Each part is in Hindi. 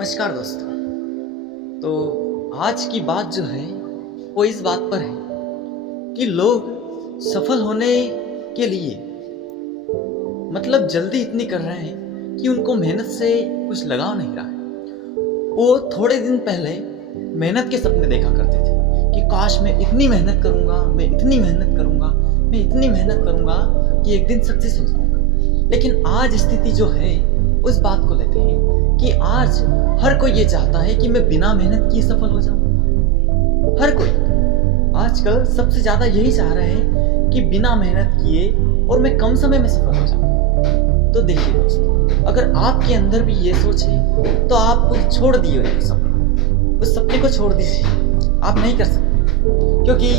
नमस्कार दोस्तों। तो आज की बात जो है वो इस बात पर है कि लोग सफल होने के लिए मतलब जल्दी इतनी कर रहे हैं कि उनको मेहनत से कुछ लगाव नहीं रहा है। वो थोड़े दिन पहले मेहनत के सपने देखा करते थे कि काश मैं इतनी मेहनत करूंगा, मैं इतनी मेहनत करूंगा, मैं इतनी मेहनत करूंगा कि एक दिन सक्सेस हो जाऊंगा। लेकिन आज स्थिति जो है उस बात को लेते हैं कि आज हर कोई ये चाहता है कि मैं बिना मेहनत किए सफल हो जाऊं। हर कोई आजकल सबसे ज्यादा यही चाह रहे हैं कि बिना मेहनत किए और मैं कम समय में सफल हो जाऊं। तो देखिए दोस्तों, अगर आपके अंदर भी ये सोच है तो आप छोड़ दिए उस सपने को छोड़ दीजिए। आप नहीं कर सकते, क्योंकि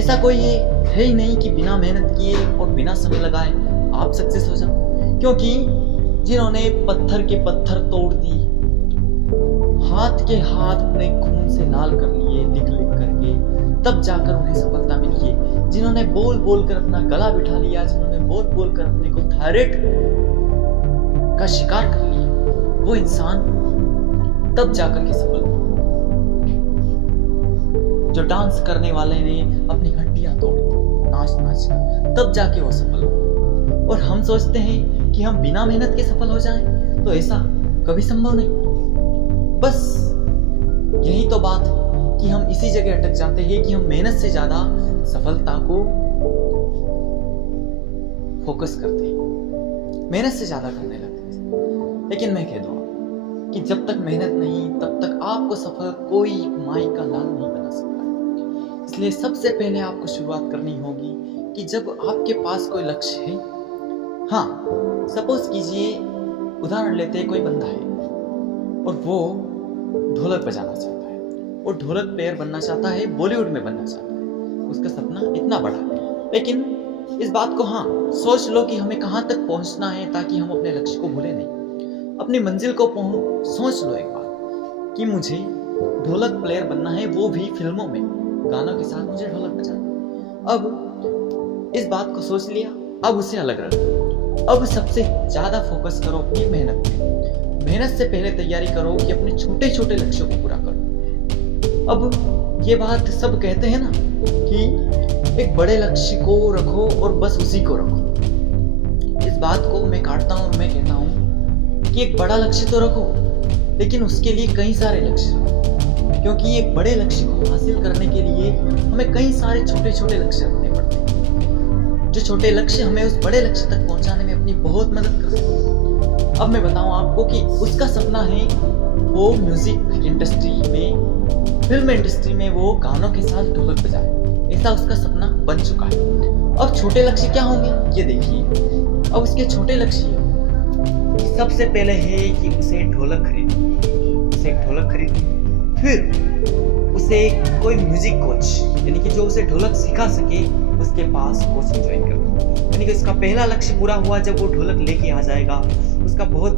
ऐसा कोई है ही नहीं कि बिना मेहनत किए और बिना समय लगाए आप सक्सेस हो जाओ। क्योंकि जिन्होंने पत्थर के पत्थर तोड़ दी, हाथ के हाथ अपने खून से लाल कर लिए लिख लिख करके, तब जाकर उन्हें सफलता मिली है। जिन्होंने बोल बोल कर अपना गला बिठा लिया, जिन्होंने बोल बोल कर अपने को थायराइड का शिकार कर लिया, वो इंसान तब जाकर के सफल हुआ। जो डांस करने वाले ने अपनी हड्डियां तोड़ दी नाच नाच कर, तब जाके वो सफल हुआ। और हम सोचते हैं कि हम बिना मेहनत के सफल हो जाएं, तो ऐसा कभी संभव नहीं। बस यही तो बात है कि हम इसी जगह अटक जाते हैं कि हम मेहनत से ज्यादा सफलता को फोकस करते हैं, मेहनत से ज्यादा करने लगते हैं। लेकिन मैं कह दूंगा कि जब तक मेहनत नहीं तब तक आपको सफल कोई माई का लाल नहीं बना सकता। इसलिए सबसे पहले आपको शुरुआत करनी होगी कि जब आपके पास कोई लक्ष्य है, हाँ सपोज कीजिए, उदाहरण लेते हैं, कोई बंदा है और वो ढोलक बजाना चाहता है और ढोलक प्लेयर बनना चाहता है, बॉलीवुड में बनना चाहता है। उसका सपना इतना बड़ा है, लेकिन इस बात को हाँ सोच लो कि हमें कहाँ तक पहुंचना है ताकि हम अपने लक्ष्य को भूले नहीं। अपनी मंजिल को सोच लो एक बार कि मुझे ढोलक प्लेयर बनना है, वो भी फिल्मों में गानों के साथ मुझे ढोलक बजाना है। अब इस बात को सोच लिया, अब उसे अलग रखो। अब सबसे ज्यादा फोकस करो अपनी मेहनत पे। मेहनत से पहले तैयारी करो कि अपने छोटे छोटे लक्ष्यों को पूरा करो। अब ये बात सब कहते हैं ना कि एक बड़े लक्ष्य को रखो और बस उसी को रखो। इस बात को मैं काटता हूँ और मैं कहता हूँ कि एक बड़ा लक्ष्य तो रखो, लेकिन उसके लिए कई सारे लक्ष्य रखो, क्योंकि एक बड़े लक्ष्य को हासिल करने के लिए हमें कई सारे छोटे छोटे लक्ष्य रखने पड़ते हैं। जो छोटे लक्ष्य हमें उस बड़े लक्ष्य तक पहुंचाने में अपनी बहुत मदद कर सकते हैं। अब मैं बताऊं आपको कि उसका सपना है वो म्यूजिक इंडस्ट्री में, फिल्म इंडस्ट्री में वो गानों के साथ ढोलक बजाए। ऐसा उसका सपना बन चुका है। अब छोटे लक्ष्य क्या होंगे ये देखिए। अब उसके छोटे लक्ष्य सबसे पहले है कि उसे ढोलक खरीदनी, फिर उसे कोई म्यूजिक कोच यानी कि जो उसे ढोलक सिखा सके उसके पास कोचिंग ज्वाइन करनी। यानी कि उसका पहला लक्ष्य पूरा हुआ जब वो ढोलक लेके आ जाएगा। उसका बहुत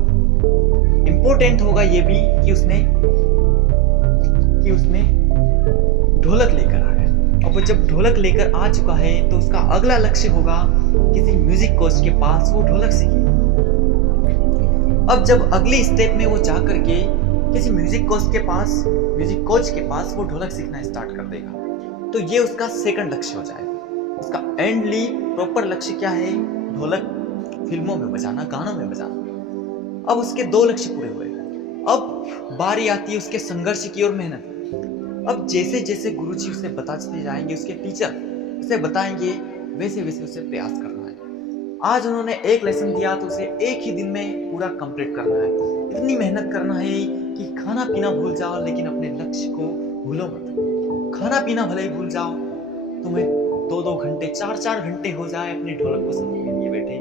इंपॉर्टेंट होगा ये भी कि उसने ढोलक लेकर आ गया। अब वो जब ढोलक लेकर आ चुका है तो उसका अगला लक्ष्य होगा किसी म्यूजिक कोच के पास वो ढोलक सीखे। अब जब अगली स्टेप में वो जा करके किसी म्यूजिक कोच के पास वो ढोलक सीखना स्टार्ट कर देगा, तो ये उसका सेकंड लक्ष्य हो जाएगा। उसका एंडली प्रॉपर लक्ष्य क्या है? ढोलक फिल्मों में बजाना, गानों में बजाना। अब उसके दो लक्ष्य पूरे हुए। अब बारी आती है उसके संघर्ष की और मेहनत। अब जैसे जैसे गुरुजी उसे बताते जाएंगे, उसके टीचर उसे बताएंगे, वैसे वैसे उसे प्रयास करना है। आज उन्होंने एक लेसन दिया तो उसे एक ही दिन में पूरा कंप्लीट करना है। इतनी मेहनत करना है कि खाना पीना भूल जाओ, लेकिन अपने लक्ष्य को भूलो मत। खाना पीना भले ही भूल जाओ, तुम्हें 2-2 घंटे 4-4 घंटे हो जाए अपनी ढोलक को सुनने के लिए बैठे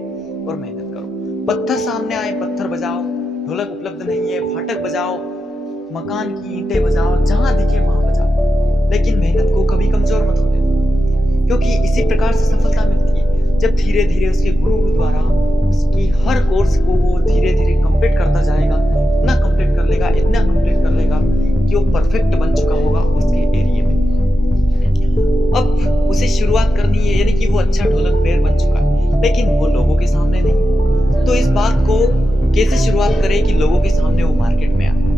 और मेहनत करो। पत्थर सामने आए पत्थर बजाओ, ढोलक उपलब्ध नहीं है फाटक बजाओ, मकान की ईंटें बजाओ, जहां दिखे वहां बजाओ, लेकिन मेहनत को कभी कमजोर मत होने दो, क्योंकि इसी प्रकार से सफलता मिलती है। जब धीरे धीरे उसके गुरु द्वारा उसकी हर कोर्स को वो धीरे धीरे कंप्लीट करता जाएगा, इतना कंप्लीट कर लेगा कि वो परफेक्ट बन चुका होगा उसके एरिया में। अब उसे शुरुआत करनी है, यानी कि वो अच्छा ढोलक प्लेयर बन चुका है, लेकिन वो लोगों के सामने नहीं। तो इस बात को कैसे शुरुआत करें कि लोगों के सामने वो मार्केट में आए?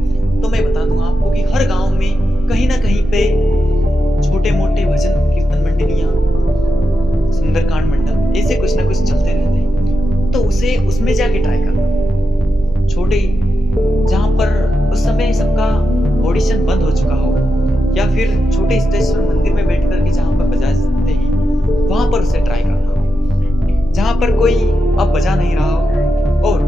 तो मैं बता दूं आपको कि हर गांव में कहीं ना कहीं पे छोटे मोटे भजन कीर्तन मंडलियां, सुंदरकांड मंडल, ऐसे कुछ ना कुछ चलते रहते हैं। तो उसे उसमें जाके ट्राई करना। छोटे जहां पर उस समय सबका ऑडिशन बंद हो चुका हो, या फिर छोटे स्टेज पर मंदिर में बैठ करके जहां पर बजा सकते हैं वहां पर उसे ट्राई करना हो। जहां पर कोई अब बजा नहीं रहा हो और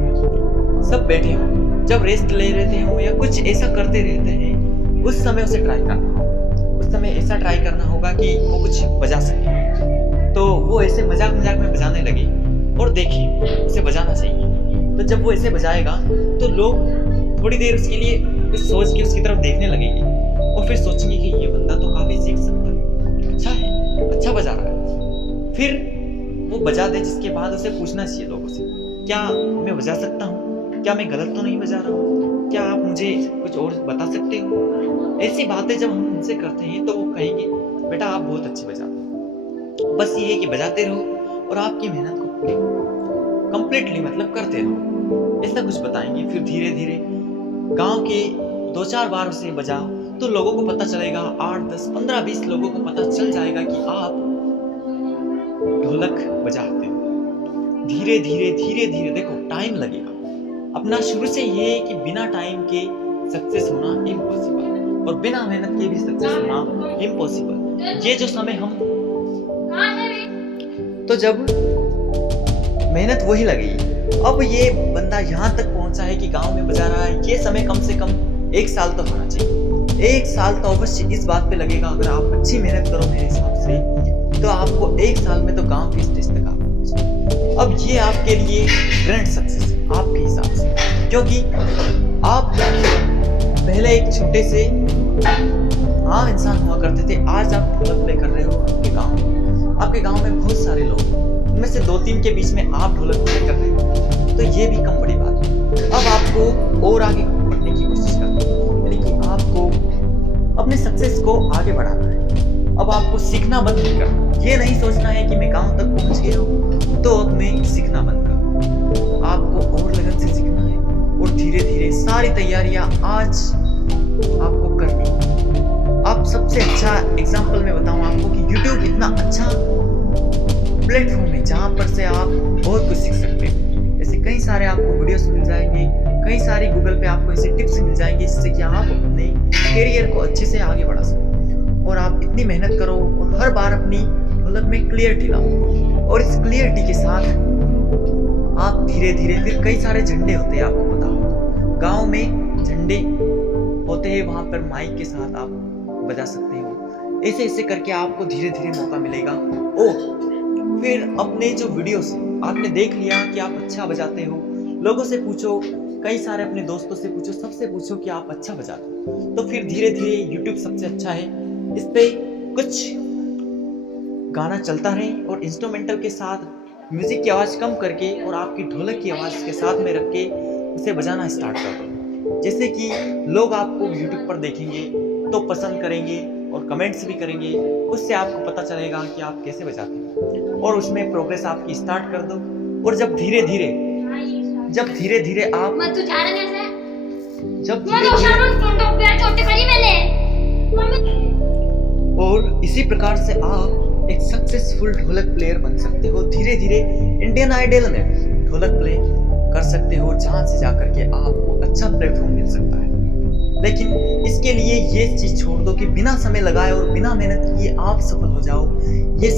सब बैठे हो, जब रेस्ट ले लेते हो या कुछ ऐसा करते रहते हैं, उस समय उसे ट्राई करना हो। उस समय ऐसा ट्राई करना होगा कि वो कुछ बजा सके। तो वो ऐसे मजाक मजाक में बजाने लगे और देखिए उसे बजाना चाहिए। तो जब वो ऐसे बजाएगा तो लोग थोड़ी देर उसके लिए कुछ सोच के उसकी तरफ देखने लगेंगे और फिर सोचेंगे कि ये बंदा तो काफी सीख सकता है, अच्छा है, अच्छा बजा रहा है। फिर वो बजा दे, जिसके बाद उसे पूछना चाहिए लोगों से, क्या मैं बजा सकता हूँ? क्या मैं गलत तो नहीं बजा रहा हूँ? क्या आप मुझे कुछ और बता सकते हो? ऐसी बातें जब हम उनसे करते हैं तो वो कहेंगे बेटा आप बहुत अच्छी बजाते हो। बस ये है कि बजाते रहो और आपकी मेहनत को पूरी कंप्लीटली मतलब करते रहो, ऐसा कुछ बताएंगे। फिर धीरे धीरे गांव के 2-4 बार उसे बजाओ तो लोगों को पता चलेगा, 8, 10, 15, 20 लोगों को पता चल जाएगा कि आप ढोलक बजाते हो। धीरे धीरे धीरे धीरे देखो टाइम लगेगा। अपना शुरू से ये है कि बिना टाइम के सक्सेस होना इम्पॉसिबल और बिना मेहनत के भी सक्सेस होना इम्पॉसिबल। ये जो समय हम तो जब मेहनत वही लगेगी। अब ये बंदा यहाँ तक पहुंचा है कि गांव में बजा रहा है, ये समय कम से कम 1 साल तो होना चाहिए। 1 साल तो अवश्य इस बात पे लगेगा। अगर आप अच्छी मेहनत करो मेरे हिसाब से तो आपको 1 साल में तो गांव के स्टेज तक आप। अब ये आपके लिए ग्रैंड सक्सेस है आपके हिसाब से, क्योंकि आप पहले एक छोटे से आम इंसान हुआ करते थे, आज आप ढोलक प्ले कर रहे हो आपके गांव में। आपके गांव में बहुत सारे लोग, उनमें से 2-3 के बीच में आप ढोलक प्ले कर रहे हो, तो ये भी कम बड़ी बात है। अब आपको और आगे बढ़ने की कोशिश करनी है, यानी कि आपको अपने सक्सेस को आगे बढ़ाना है। अब आपको सीखना बंद नहीं करना। ये नहीं सोचना है कि मैं गांव तक पहुंच गया हूं तो अब मैं सीखना बंद करूं। आपको और लगन से सीखना है और धीरे धीरे सारी तैयारियां आज आपको करनी है। आप सबसे अच्छा एग्जाम्पल मैं बताऊं आपको कि YouTube इतना अच्छा प्लेटफॉर्म है जहां पर से आप बहुत कुछ सीख सकते हैं। ऐसे कई सारे आपको वीडियोस मिल जाएंगे, कई सारी गूगल पे आपको ऐसे टिप्स मिल जाएंगे जिससे कि आप अपने करियर को अच्छे से आगे बढ़ा सकें। और आप इतनी मेहनत करो और हर बार अपनी ढोलक में क्लियरिटी लाओ, और इस क्लियरिटी के साथ आप धीरे धीरे फिर कई सारे झंडे होते हैं, आपको पता हो गाँव में झंडे होते हैं, वहां पर माइक के साथ आप बजा सकते हो। ऐसे ऐसे करके आपको धीरे धीरे मौका मिलेगा। और फिर अपने जो वीडियोस आपने देख लिया कि आप अच्छा बजाते हो, लोगों से पूछो, कई सारे अपने दोस्तों से पूछो, सबसे पूछो कि आप अच्छा बजाते हो, तो फिर धीरे धीरे YouTube सबसे अच्छा है। इस पे कुछ गाना चलता रहे और इंस्ट्रूमेंटल के साथ म्यूजिक की आवाज़ कम करके और आपकी ढोलक की आवाज़ के साथ में रख के उसे बजाना स्टार्ट कर दो। जैसे कि लोग आपको YouTube पर देखेंगे तो पसंद करेंगे और कमेंट्स भी करेंगे, उससे आपको पता चलेगा कि आप कैसे बजाते हैं और उसमें प्रोग्रेस आपकी स्टार्ट कर दो। और जब धीरे धीरे आप और इसी प्रकार से आप एक सक्सेसफुल ढोलक प्लेयर बन सकते हो। धीरे धीरे इंडियन आइडल में ढोलक प्ले कर सकते हो, जहां से जाकर के आपको अच्छा प्लेटफॉर्म मिल सकता है। लेकिन इसके लिए ये चीज छोड़ दो कि बिना समय लगाए और बिना मेहनत किए आप सफल हो जाओ। ये